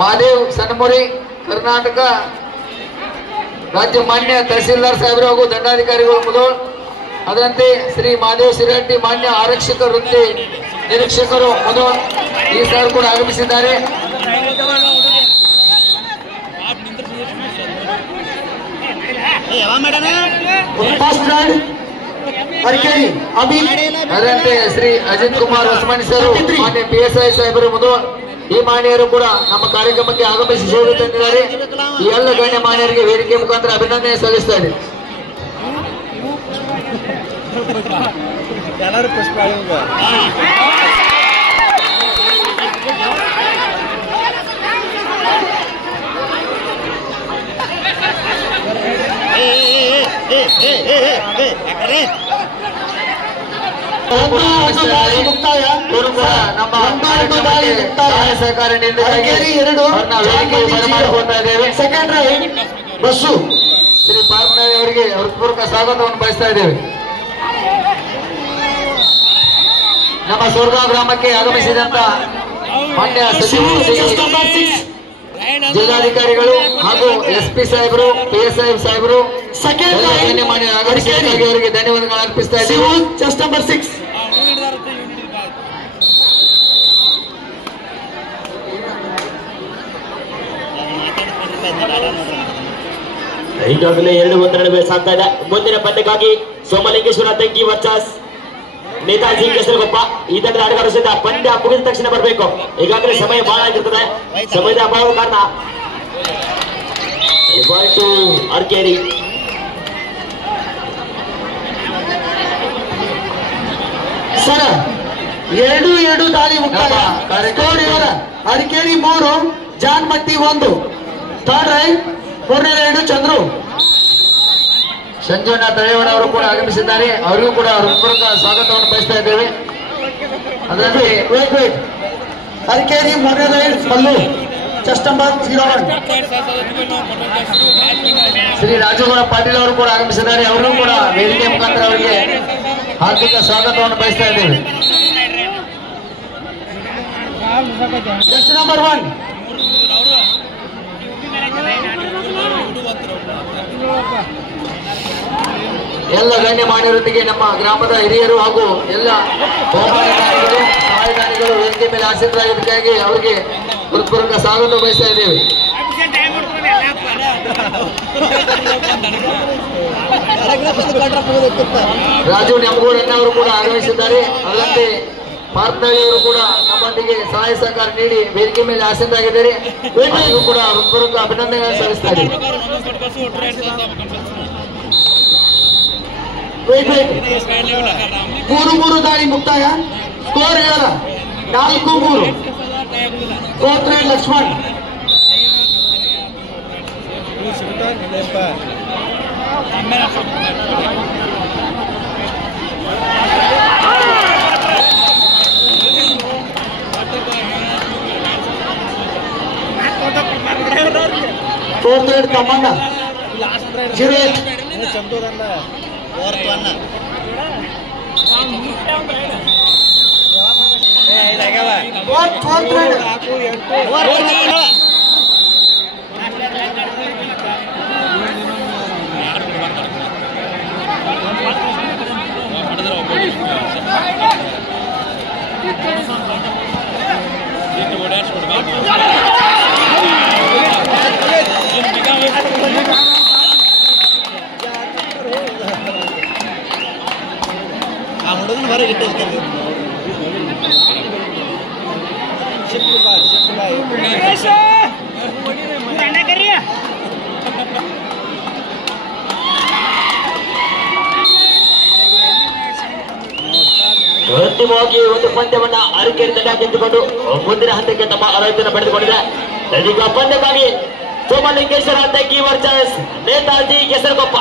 ಮಹಾದೇವ್ ಸನ್ಮುರಿ ಕರ್ನಾಟಕ ರಾಜ್ಯ ಮಾನ್ಯ ತಹಸೀಲ್ದಾರ್ ಸಾಹೇಬರು ಹಾಗೂ ದಂಡಾಧಿಕಾರಿಗಳು ಮುಧೋಳ್, ಅದರಂತೆ ಶ್ರೀ ಮಹಾದೇವ್ ಶಿರಹಟ್ಟಿ ಮಾನ್ಯ ಆರಕ್ಷಕ ವೃತ್ತಿ ನಿರೀಕ್ಷಕರು ಮುಧೋಳ್ ಈ ಸಾರಿ ಕೂಡ ಆಗಮಿಸಿದ್ದಾರೆ. ಅದರಂತೆ ಶ್ರೀ ಅಜಿತ್ ಕುಮಾರ್ ಹೊಸಮನಿ ಸರ್ ಮಾನ್ಯ PSI ಸಾಹೇಬರು ಮುಧೋಳ್ ಈ ಮಾನ್ಯರು ಕೂಡ ನಮ್ಮ ಕಾರ್ಯಕ್ರಮಕ್ಕೆ ಆಗಮಿಸಿ ಸೇವೆ ತಂದಿದ್ದಾರೆ. ಈ ಎಲ್ಲ ಗಣ್ಯ ಮಾನ್ಯರಿಗೆ ವೇದಿಕೆ ಮುಖಾಂತರ ಅಭಿನಂದನೆ ಸಲ್ಲಿಸ್ತಾ ಇದ್ದೀವಿ. ಸಹಕಾರಿ ಸೆಕೆಂಡ್ ರೈಡ್ ಬಸ್ಸು ಶ್ರೀ ಪಾರ್ಪನಾಥ್ ಅವರಿಗೆ ಹೃತ್ಪೂರ್ವಕ ಸ್ವಾಗತವನ್ನು ಬಯಸ್ತಾ ಇದ್ದೇವೆ. ನಮ್ಮ ಸೋರ್ಗಾಂವ್ ಗ್ರಾಮಕ್ಕೆ ಆಗಮಿಸಿದಂತ ಮಾನ್ಯ ಜಿಲ್ಲಾಧಿಕಾರಿಗಳು ಹಾಗೂ SP ಸಾಹೇಬರು PSI ಸಾಹೇಬರು ಮಾನ್ಯ ಅವರಿಗೆ ಧನ್ಯವಾದಗಳು ಅರ್ಪಿಸ್ತಾ ಇದ್ದೀವಿ. ಚೆಸ್ಟ್ ನಂಬರ್ 6 ಈಗಾಗಲೇ 2-1 ನಡುವೆ ಸಾಗ್ತಾ ಇದೆ. ಮುಂದಿನ ಪಂದ್ಯಕ್ಕಾಗಿ ಸೋಮಲಿಂಗೇಶ್ವರ ತಂಗಿ ವರ್ಸಸ್ ನೇತಾಜಿ ಕೆಸರಗೊಪ್ಪ ಈ ತಂಡದ ಆಟಗಾರರು ಸಹಿತ ಪಂದ್ಯ ಮುಗಿದ ತಕ್ಷಣ ಬರಬೇಕು. ಈಗಾಗಲೇ ಸಮಯ ಬಹಳ ಆಗಿರ್ತದೆ. ಸಮಯದ ಅಭಾವದ ಕಾರಣ ಅರ್ಕೇರಿ ಸರ್ 2-2 ದಾಳಿ ಮುಕ್ತಾಯ. ಅರಕೇರಿ 3 ಜಾನ್ಮಟ್ಟಿ 1. ಥರ್ಡ್ ರೈಡ್ 3ನೇ ರೈಡು ಚಂದ್ರು ಸಂಜೀವನ ತಳೇವಡ ಅವರು ಕೂಡ ಆಗಮಿಸಿದ್ದಾರೆ. ಅವರಿಗೂ ಕೂಡ ಹೃತ್ಪೂರ್ವಕ ಸ್ವಾಗತವನ್ನು ಬಯಸ್ತಾ ಇದ್ದೇವೆ. ಅದರಲ್ಲಿ ಅರಕೇರಿ 3ನೇ raid Mallu chest number 01 Shri Rajagouda Patil ಅವರು ಕೂಡ ಆಗಮಿಸಿದ್ದಾರೆ. ಅವರಿಗೂ ಕೂಡ ವೇದಿಕೆ ಮುಖಾಂತರ ಅವರಿಗೆ ಹಾರ್ದಿಕ ಸ್ವಾಗತವನ್ನು ಬಯಸ್ತಾ ಇದ್ದೇವೆ. ಚೆಸ್ಟ್ ನಂಬರ್ 1 ಎಲ್ಲ ಗಣ್ಯ ಮಾನ್ಯರೊಂದಿಗೆ ನಮ್ಮ ಗ್ರಾಮದ ಹಿರಿಯರು ಹಾಗೂ ಎಲ್ಲ ಬಹುಮಾನದಾನಿಗಳು ಸಹಾಯದಾನಿಗಳು ವೇದಿಕೆ ಮೇಲೆ ಆಸೀನರಾಗಿದ್ದಕ್ಕಾಗಿ ಅವರಿಗೆ ಹೃತ್ಪೂರ್ವಕ ಸ್ವಾಗತ ಬಯಸ್ತಾ ಇದ್ದೇವೆ. ರಾಜು ನೆಮಗೋಡ್ ಅವರು ಕೂಡ ಆಗಮಿಸಿದ್ದಾರೆ. ಅದರಂತೆ ಪಾರ್ಪನಹಳ್ಳಿ ಅವರು ಕೂಡ ನಮ್ಮೊಂದಿಗೆ ಸಹಾಯ ಸಹಕಾರ ನೀಡಿ ವೇದಿಕೆ ಮೇಲೆ ಆಸೀನರಾಗಿದ್ದಾರೆ. ಅವರಿಗೂ ಕೂಡ ಹೃತ್ಪೂರ್ವಕ ಅಭಿನಂದನೆಗಳನ್ನು ಸಲ್ಲಿಸ್ತಾ ಇದ್ದೇವೆ. 3-3 ದಾಳಿ ಮುಕ್ತಾಯ. Score 4-3. Fourth raid Lakshman fourth raid Thammanna 08 fourth raid ಹುಡುಗನ ಹೊರಗೆ ಇಟ್ಟಿರ್ತಾರೆ. ಅಂತಿಮವಾಗಿ ಒಂದು ಪಂದ್ಯವನ್ನ ಅರಕೇರಿ ತಂಡ ಗೆದ್ದುಕೊಂಡು ಮುಂದಿನ ಹಂತಕ್ಕೆ ತಮ್ಮ ಅರ್ಹತೆಯನ್ನು ಪಡೆದುಕೊಂಡಿದೆ. ಈಗ ಪಂದ್ಯಕ್ಕಾಗಿ ಸೋಮಲಿಂಗೇಶ್ವರ ತಂಗಿ ವರ್ಸಸ್ ನೇತಾಜಿ ಕೆಸರಗೊಪ್ಪ.